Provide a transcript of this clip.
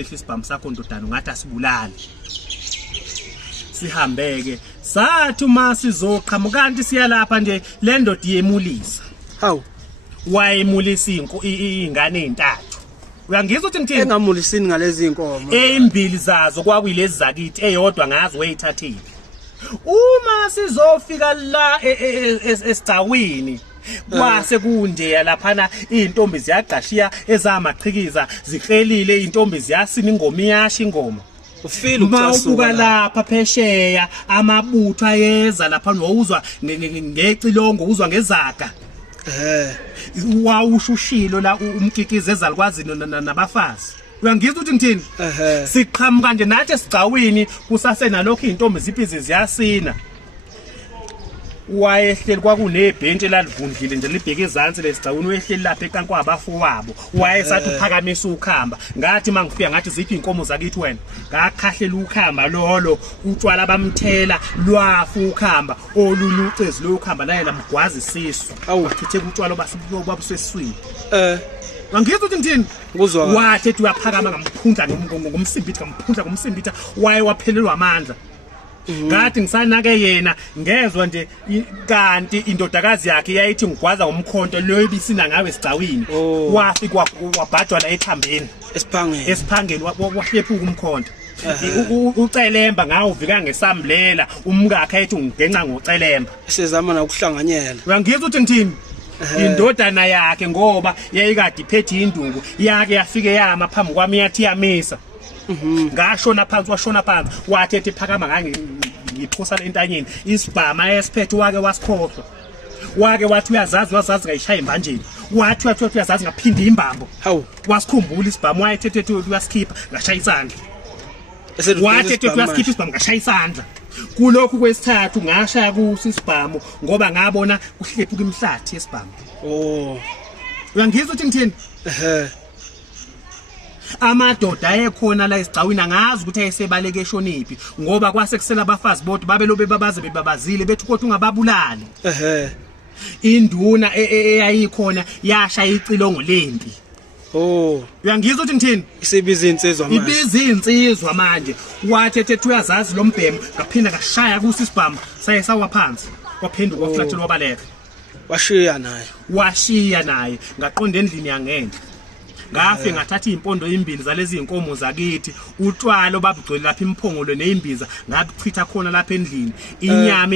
isibhamu sakho ndodana ngathi asibulali sihambeke sathi uma sizoqhamuka kanti siya lapha nje le ndoda iyemulisa hawu wayemulisa ingane ezintathu uyangizwa ukuthi ngithini engamulisini ngalezi inkomo ezimbili zazo kwakuyilezi zakithi eyodwa ngazo wayithathile uma sizofika la esicawini kwase kunje laphana izintombi ziyaqashiya ezamaqhikiza zihlelile izintombi ziyasina ingoma iyasha ingoma ufile ukucasuka lapha phesheya amabutho ayeza lapha wawuzwa ngecilongo uzwa ngezaga wawushushilo la umkikize ezalukwazi nabafazi uyangizwa ukuthi ngithini siqhamuka nje nathi esicawini kusase nalokho izintombi ziphizi ziyasina wayehleli kwakunebhentshi lalivundlile nje libheke ezantsi lesicawini wehleli lapha eqanqwa abafowabo wayesathi uphakamisa ukhamba ngathi mangifika ngathi ziphi inkomo zakithi wena ngakhahlela ukhamba lolo utshwala bamthela lwafu ukhamba olulucezi lo ukhamba naye lamgwazi isisu wakhithe utshwala babusesiswini ngangizwa ukuthi ngithini kuzwa wathi ethi uyaphakama ngamphundla ngomsimbitha waye waphelelwa amandla ngathi ngisanake yena ngezwe nje kanti indodakazi yakhe yayithi ngigwaza ngomkhonto lo ebisina ngawe sicawini wafika wabhajwa la ethambeni esiphangeni wahlephuka umkhonto ucelemba ngawo uvika ngesambulela umkakhe ethi ungigenca ngocelemba sezama na ukuhlanganyela uyangizwa ukuthi ngithini indodana yakhe ngoba yayikade iphethe induku yake yafike yama phambi kwami yathi yamisa ngashona phansi washona phansi wathi ethi phakama ngiphosa lentanyeni isibhama esiphethe wake wasikhohlwa wake wathi wazazi ngayishaya imbanjeni wathi uyazazi ngaphinda imbambo hawu wasikhumbula isibhama wayethethe uyasikipha ngashaya isandla wathi ethi uyasikipha isibhama ngashaya isandla kulokhu kwesithathu ngashaya kusisibhamu ngoba ngabona uhlephuka imhlathi yesibhamu uyangizwa ukuthi ngithini amadoda ayekhona la esicawini angazi ukuthi ayesebaleke eshoniphi ngoba kwase kusela abafazi bodwa babelobe babaze bebabazile bethi kodwa ungababulali induna eyayikhona yasha icilongo lempi uyangizwa ukuthi ngithini ibizinsizwa manje wathi ethi uyazazi lo mbhemu ngaphinda ngashaya kusisibhamu saye sawa phansi waphenduka waflathela wabaleka washiya naye ngaqonda endlini yangenhla ngafe ngathatha impondo ezimbili zalezi inkomo zakithi utshwalo babugcwele lapha imphongolo nezimbiza ngabichitha khona lapha endlini inyama